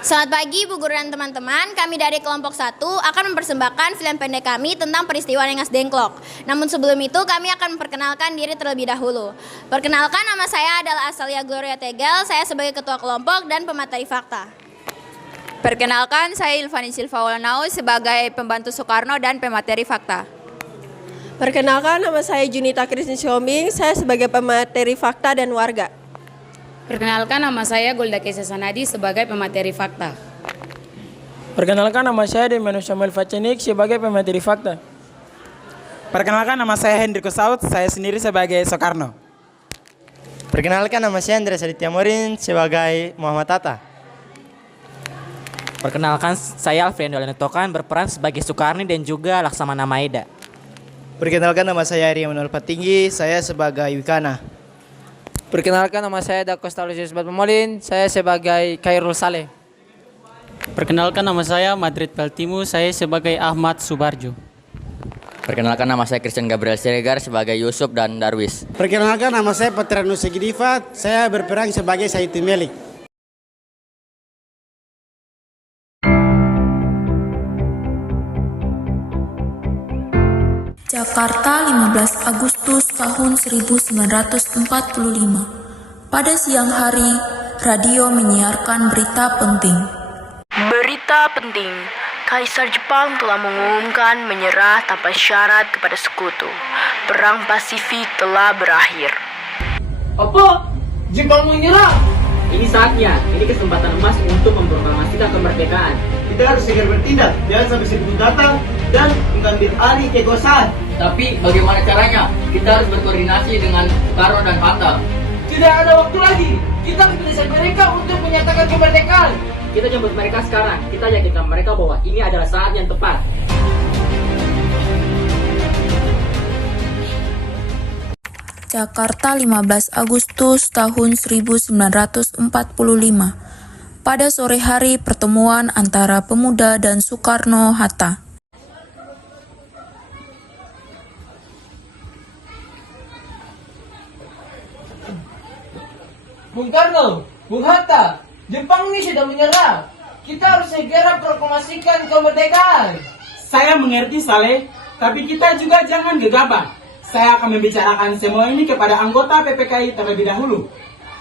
Selamat pagi Bu Guru dan teman-teman. Kami dari kelompok 1 akan mempersembahkan film pendek kami tentang peristiwa Rengas Dengklok. Namun sebelum itu kami akan memperkenalkan diri terlebih dahulu. Perkenalkan, nama saya adalah Asalia Gloria Tegel. Saya sebagai ketua kelompok dan pemateri fakta. Perkenalkan, saya Ilvani Silva Walanau sebagai pembantu Soekarno dan pemateri fakta. Perkenalkan, nama saya Junita Krisni Xiaoming. Saya sebagai pemateri fakta dan warga. Perkenalkan, nama saya Golda Kesia Sanadi sebagai pemateri fakta. Perkenalkan, nama saya Demenu Samuel Facenik sebagai pemateri fakta. Perkenalkan, nama saya Hendrik Saud, saya sendiri sebagai Soekarno. Perkenalkan, nama saya Andreas Aditya Morin sebagai Muhammad Hatta. Perkenalkan, saya Alfredo Lenetokan berperan sebagai Soekarni dan juga Laksamana Maeda. Perkenalkan, nama saya Arya Manuel Patinggi, saya sebagai Wikana. Perkenalkan, nama saya Dakosta Lucius Batmolin, saya sebagai Khairul Saleh. Perkenalkan, nama saya Madrid Baltimu, saya sebagai Ahmad Subarjo. Perkenalkan, nama saya Christian Gabriel Siregar sebagai Yusuf dan Darwis. Perkenalkan, nama saya Patriano Segidifat, saya berperan sebagai Said Melik. Jakarta, 15 Agustus tahun 1945. Pada siang hari, radio menyiarkan berita penting. Berita penting, Kaisar Jepang telah mengumumkan menyerah tanpa syarat kepada sekutu. Perang Pasifik telah berakhir. Apa? Jepang menyerah? Ini saatnya, ini kesempatan emas untuk memproklamasikan kemerdekaan. Kita harus segera bertindak, jangan sampai sekutu datang dan mengambil alih kekuasaan. Tapi bagaimana caranya? Kita harus berkoordinasi dengan Soekarno dan Hatta. Tidak ada waktu lagi. Kita harus mendesak mereka untuk menyatakan kemerdekaan. Kita jemput mereka sekarang. Kita yakinkan mereka bahwa ini adalah saat yang tepat. Jakarta, 15 Agustus tahun 1945. Pada sore hari pertemuan antara pemuda dan Soekarno-Hatta. Bung Karno, Bung Hatta, Jepang ini sudah menyerah. Kita harus segera proklamasikan kemerdekaan. Saya mengerti, Saleh, tapi kita juga jangan gegabah. Saya akan membicarakan semua ini kepada anggota PPKI terlebih dahulu.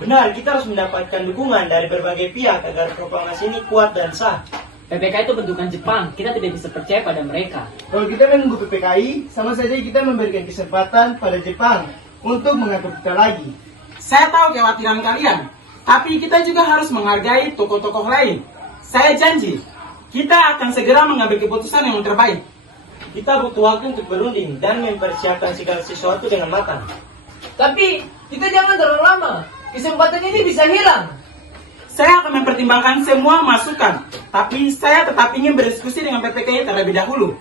Benar, kita harus mendapatkan dukungan dari berbagai pihak agar proklamasi ini kuat dan sah. PPKI itu bentukan Jepang, kita tidak bisa percaya pada mereka. Kalau kita menunggu PPKI, sama saja kita memberikan kesempatan pada Jepang untuk mengatur kita lagi. Saya tahu kekhawatiran kalian, tapi kita juga harus menghargai tokoh-tokoh lain. Saya janji, kita akan segera mengambil keputusan yang terbaik. Kita butuh waktu untuk berunding dan mempersiapkan segala sesuatu dengan matang. Tapi kita jangan terlalu lama. Kesempatan ini bisa hilang. Saya akan mempertimbangkan semua masukan, tapi saya tetap ingin berdiskusi dengan PPKI terlebih dahulu.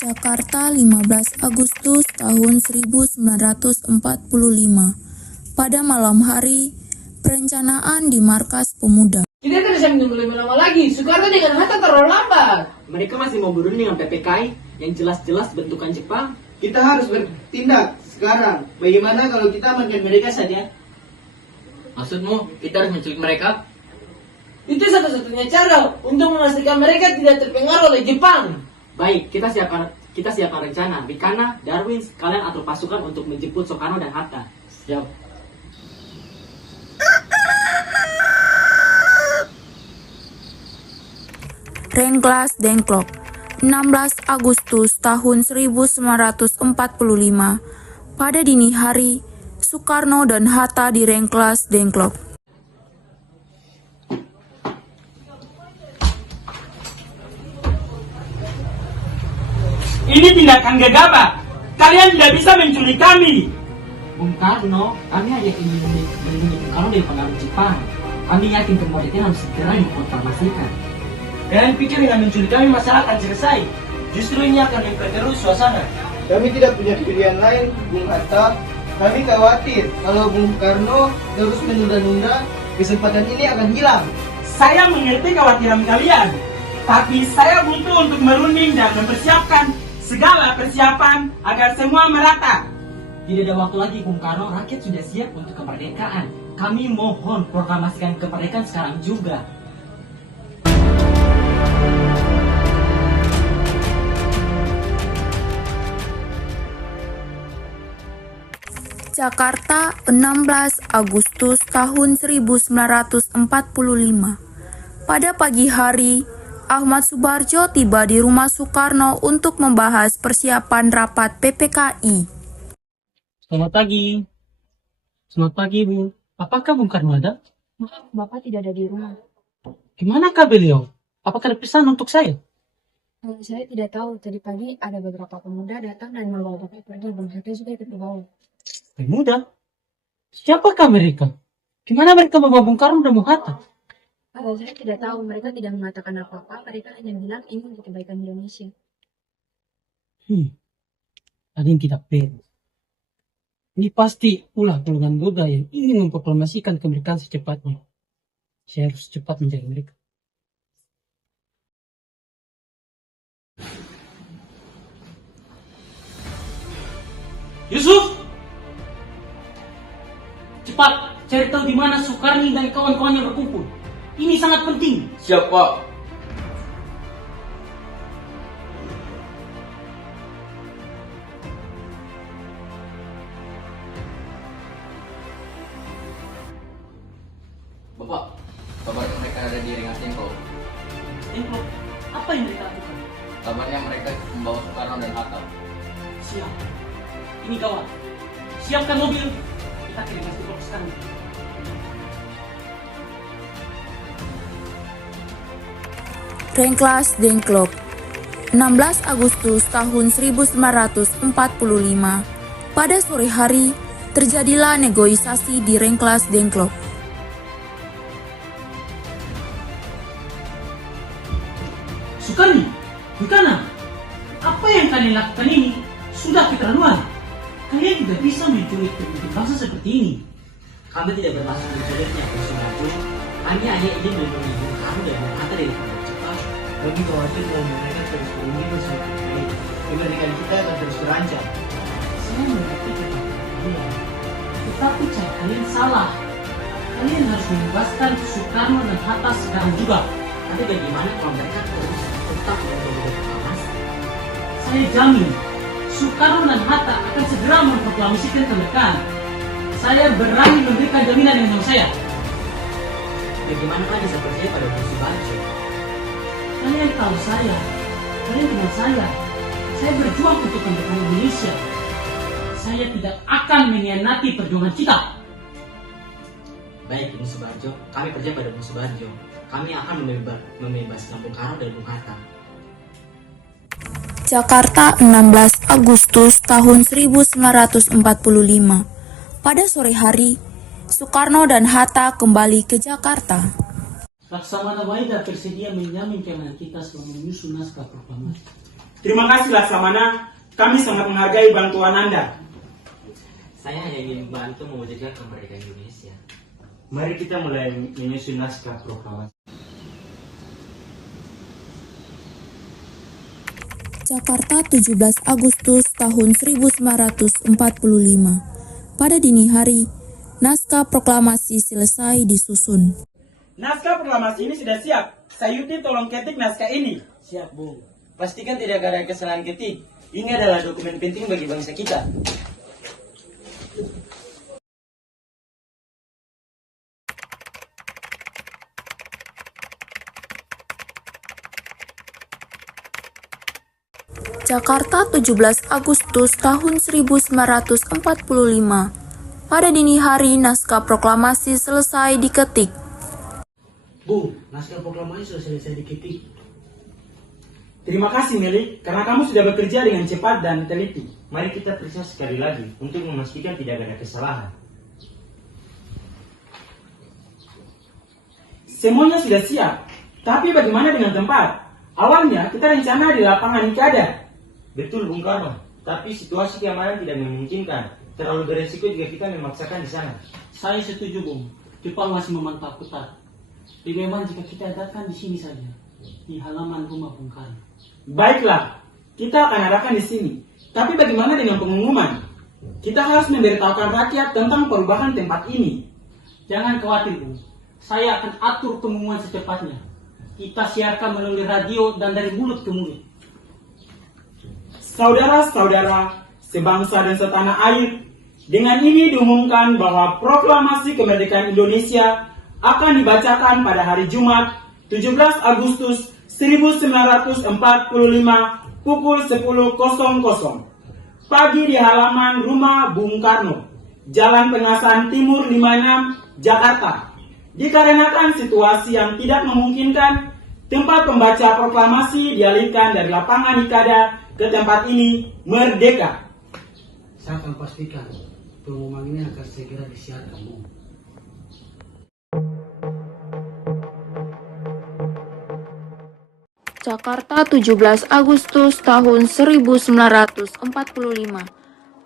Jakarta, 15 Agustus tahun 1945. Pada malam hari, perencanaan di Markas Pemuda. Kita tidak bisa menunggu lebih lama lagi. Soekarno dengan Hatta terlalu lambat. Mereka masih mau berunding dengan PPKI yang jelas-jelas bentukan Jepang. Kita harus bertindak sekarang. Bagaimana kalau kita amankan mereka saja? Maksudmu, kita harus menculik mereka? Itu satu-satunya cara untuk memastikan mereka tidak terpengaruh oleh Jepang. Baik, kita siapkan rencana. Wikana, Darwin, kalian atur pasukan untuk menjemput Soekarno dan Hatta. Siap. Rengas Dengklok, 16 Agustus tahun 1945. Pada dini hari, Soekarno dan Hatta di Rengas Dengklok. Ini tindakan gegabah. Kalian tidak bisa menculik kami. Bung Karno, kami hanya ingin melindungi Bung Karno dari pengaruh Jepang. Kami yakin kemerdekaan harus segera diproklamasikan. Kalian pikir dengan menculik kami masalah akan selesai? Justru ini akan memperkeruh suasana. Kami tidak punya pilihan lain, Bung Hatta. Kami khawatir kalau Bung Karno terus menunda-nunda, kesempatan ini akan hilang. Saya mengerti kekhawatiran kalian, tapi saya butuh untuk merunding dan mempersiapkan segala persiapan agar semua merata. Tidak ada waktu lagi Bung Karno, rakyat sudah siap untuk kemerdekaan. Kami mohon proklamasikan kemerdekaan sekarang juga. Jakarta, 16 Agustus tahun 1945. Pada pagi hari, Ahmad Subarjo tiba di rumah Soekarno untuk membahas persiapan rapat PPKI. Selamat pagi. Selamat pagi, Bu. Apakah Bung Karno ada? Maaf, Bapak tidak ada di rumah. Gimanakah beliau? Apakah ada pesan untuk saya? Saya tidak tahu, tadi pagi ada beberapa pemuda datang dan membawa Bapak pergi. Bung Hatta juga ikut membawa. Pemuda? Siapakah mereka? Gimana mereka membawa Bung Karno dan Bung Hatta? Saya tidak tahu, mereka tidak mengatakan apa-apa. Mereka hanya bilang ini untuk kebaikan Indonesia. Ada yang tidak beres. Ini pasti ulah golongan muda yang ingin memproklamasikan kemerdekaan secepatnya. Saya harus cepat mencari mereka. Yusuf! Cepat cari tahu di mana Soekarni dan kawan-kawannya berkumpul. Ini sangat penting. Siap, Pak. Bapak, kabarnya mereka ada di Rengas Dengklok. Dengklok? Apa yang mereka lakukan? Kabarnya mereka membawa Soekarno dan Hatta. Siap. Ini gawat. Siapkan mobil. Kita ke Rengas Dengklok sekarang. Rengas Dengklok, 16 Agustus tahun 1945. Pada sore hari, terjadilah negosiasi di Rengas Dengklok. Soekarni, Bukana, apa yang kalian lakukan ini sudah keterlaluan. Kalian tidak bisa menculik pemimpin bangsa seperti ini. Kami tidak bermaksud menculiknya, Bung Sumarjo. Kami hanya ingin melindungi Bung Karno dan Bung Hatta dari pemberontakan Jepang. Kami khawatir kalau mereka terus berunding seperti ini, kemerdekaan kita akan terus terancam. Saya mengerti ketakutan kalian, tetapi cara kalian salah. Kalian harus membebaskan Soekarno dan Hatta sekarang juga. Tapi bagaimana kalau mereka terus tetap menunggu proklamasi? Saya jamin, Soekarno dan Hatta akan segera memproklamasikan kemerdekaan. Saya berani memberikan jaminan dengan saya. Bagaimana kalian bisa percaya pada Bung Subarjo? Kalian tahu saya, kalian kenal saya. Saya berjuang untuk kemerdekaan Indonesia. Saya tidak akan mengkhianati perjuangan kita. Baik, Bung Subarjo. Kami percaya pada Bung Subarjo. Kami akan membebaskan Bung Karno dan Bung Hatta. Jakarta, 16 Agustus tahun 1945. Pada sore hari, Soekarno dan Hatta kembali ke Jakarta. Laksamana Waida tersedia menjamin keamanan kita selama menyusun naskah proklamasi. Terima kasih Laksamana, kami sangat menghargai bantuan Anda. Saya hanya ingin membantu mewujudkan kemerdekaan Indonesia. Mari kita mulai menyusun naskah proklamasi. Jakarta, 17 Agustus tahun 1945. Pada dini hari, naskah proklamasi selesai disusun. Naskah proklamasi ini sudah siap. Sayuti tolong ketik naskah ini. Siap, Bung. Pastikan tidak ada kesalahan ketik. Ini adalah dokumen penting bagi bangsa kita. Jakarta, 17 Agustus tahun 1945. Pada dini hari, naskah proklamasi selesai diketik. Bung, naskah proklamasi sudah selesai diketik. Terima kasih Melik, karena kamu sudah bekerja dengan cepat dan teliti. Mari kita periksa sekali lagi untuk memastikan tidak ada kesalahan. Semuanya sudah siap, tapi bagaimana dengan tempat? Awalnya kita rencana di lapangan Ikada. Betul Bung Karno, tapi situasi keamanan tidak memungkinkan. Terlalu beresiko jika kita memaksakan di sana. Saya setuju, Bung. Jepang masih memantau ketat. Bagaimana jika kita adakan di sini saja, di halaman rumah Bung Karno? Baiklah, kita akan adakan di sini. Tapi bagaimana dengan pengumuman? Kita harus memberitahukan rakyat tentang perubahan tempat ini. Jangan khawatir, Bu. Saya akan atur pengumuman secepatnya. Kita siarkan melalui radio dan dari mulut ke mulut. Saudara-saudara sebangsa dan setanah air, dengan ini diumumkan bahwa proklamasi kemerdekaan Indonesia akan dibacakan pada hari Jumat 17 Agustus 1945 pukul 10.00 pagi di halaman rumah Bung Karno, Jalan Pengasahan Timur 56, Jakarta. Dikarenakan situasi yang tidak memungkinkan, tempat pembaca proklamasi dialihkan dari lapangan Ikada ke tempat ini merdeka. Saya akan pastikan pengumuman ini akan segera disiarkan, Bu. Jakarta 17 Agustus tahun 1945.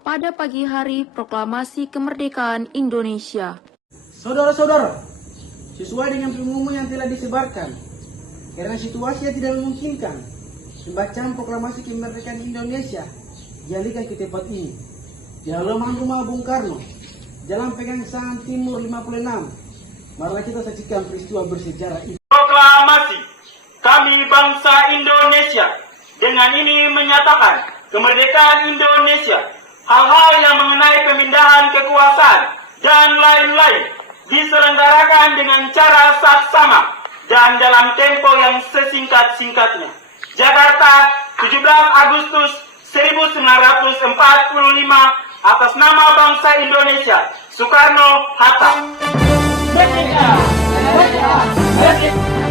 Pada pagi hari proklamasi kemerdekaan Indonesia. Saudara-saudara, sesuai dengan pengumuman yang telah disebarkan, karena situasi yang tidak memungkinkan, pembacaan proklamasi kemerdekaan Indonesia dialihkan ke tempat ini, di halaman rumah Bung Karno, Jalan Pengasahan Timur 56. Marilah kita saksikan peristiwa bersejarah itu. Proklamasi kami bangsa Indonesia dengan ini menyatakan kemerdekaan Indonesia. Hal-hal yang mengenai pemindahan kekuasaan dan lain-lain diselenggarakan dengan cara saksama dan dalam tempo yang sesingkat-singkatnya. Jakarta, 17 Agustus 1945, atas nama bangsa Indonesia, Soekarno-Hatta. Merdeka! Merdeka! Merdeka!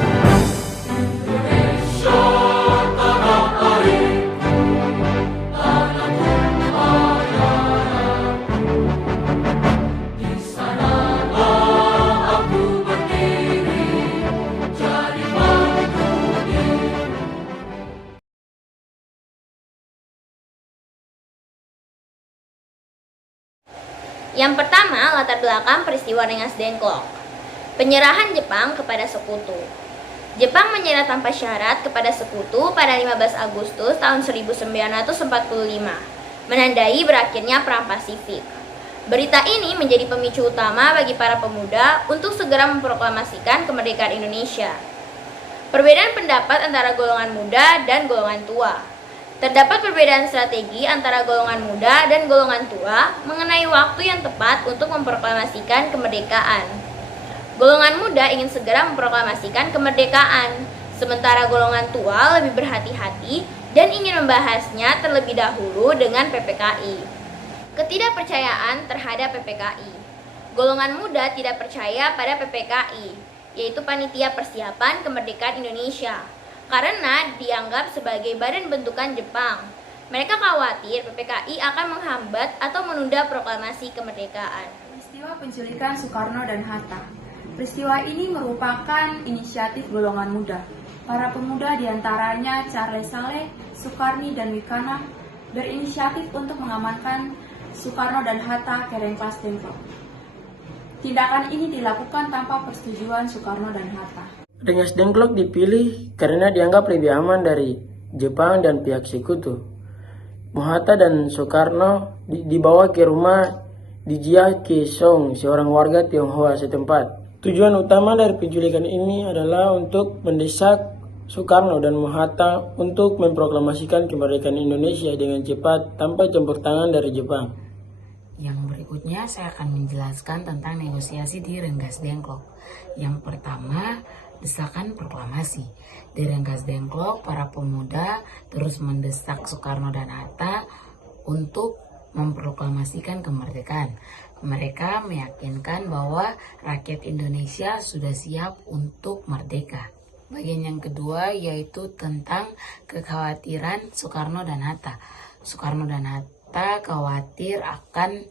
Yang pertama, latar belakang peristiwa Rengas Dengklok. Penyerahan Jepang kepada Sekutu. Jepang menyerah tanpa syarat kepada Sekutu pada 15 Agustus tahun 1945, menandai berakhirnya Perang Pasifik. Berita ini menjadi pemicu utama bagi para pemuda untuk segera memproklamasikan kemerdekaan Indonesia. Perbedaan pendapat antara golongan muda dan golongan tua. Terdapat perbedaan strategi antara golongan muda dan golongan tua mengenai waktu yang tepat untuk memproklamasikan kemerdekaan. Golongan muda ingin segera memproklamasikan kemerdekaan, sementara golongan tua lebih berhati-hati dan ingin membahasnya terlebih dahulu dengan PPKI. Ketidakpercayaan terhadap PPKI. Golongan muda tidak percaya pada PPKI, yaitu Panitia Persiapan Kemerdekaan Indonesia, karena dianggap sebagai badan bentukan Jepang. Mereka khawatir PPKI akan menghambat atau menunda proklamasi kemerdekaan. Peristiwa penculikan Soekarno dan Hatta. Peristiwa ini merupakan inisiatif golongan muda. Para pemuda diantaranya Charles Saleh, Sukarni, dan Wikana berinisiatif untuk mengamankan Soekarno dan Hatta ke Rengas Dengklok. Tindakan ini dilakukan tanpa persetujuan Soekarno dan Hatta. Rengas Dengklok dipilih karena dianggap lebih aman dari Jepang dan pihak sekutu. Hatta dan Soekarno dibawa ke rumah di Jia Kesong, seorang warga Tionghoa setempat. Tujuan utama dari penculikan ini adalah untuk mendesak Soekarno dan Hatta untuk memproklamasikan kemerdekaan Indonesia dengan cepat tanpa campur tangan dari Jepang. Yang berikutnya saya akan menjelaskan tentang negosiasi di Rengas Dengklok. Yang pertama, desakan proklamasi. Di Rengas Dengklok, para pemuda terus mendesak Soekarno dan Hatta untuk memproklamasikan kemerdekaan. Mereka meyakinkan bahwa rakyat Indonesia sudah siap untuk merdeka. Bagian yang kedua yaitu tentang kekhawatiran Soekarno dan Hatta. Soekarno dan Hatta khawatir akan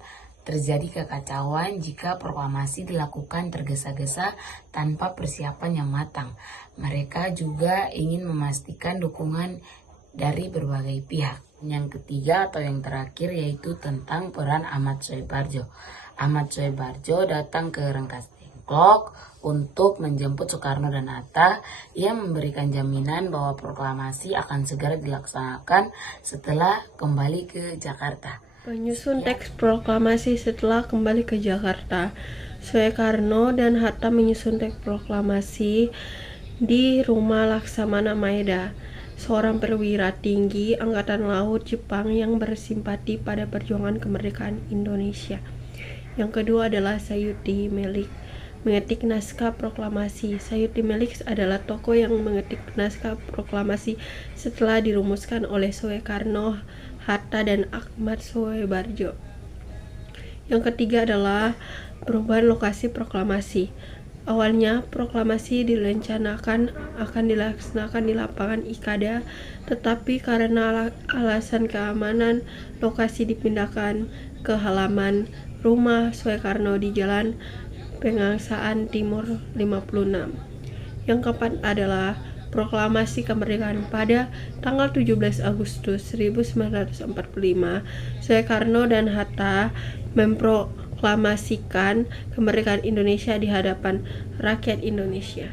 terjadi kekacauan jika proklamasi dilakukan tergesa-gesa tanpa persiapan yang matang. Mereka juga ingin memastikan dukungan dari berbagai pihak. Yang ketiga atau yang terakhir yaitu tentang peran Ahmad Soebarjo. Ahmad Soebarjo datang ke Rengas Dengklok Dengklok untuk menjemput Soekarno dan Hatta. Ia memberikan jaminan bahwa proklamasi akan segera dilaksanakan setelah kembali ke Jakarta. Penyusun teks proklamasi setelah kembali ke Jakarta. Soekarno dan Hatta menyusun teks proklamasi di Rumah Laksamana Maeda, seorang perwira tinggi Angkatan Laut Jepang yang bersimpati pada perjuangan kemerdekaan Indonesia. Yang kedua adalah Sayuti Melik, mengetik naskah proklamasi. Sayuti Melik adalah tokoh yang mengetik naskah proklamasi setelah dirumuskan oleh Soekarno, Hatta, dan Ahmad Soebarjo. Yang ketiga adalah perubahan lokasi proklamasi. Awalnya proklamasi direncanakan akan dilaksanakan di lapangan Ikada, tetapi karena alasan keamanan, lokasi dipindahkan ke halaman rumah Soekarno di Jalan Pengangsaan Timur 56. Yang keempat adalah proklamasi kemerdekaan pada tanggal 17 Agustus 1945. Soekarno dan Hatta memproklamasikan kemerdekaan Indonesia di hadapan rakyat Indonesia.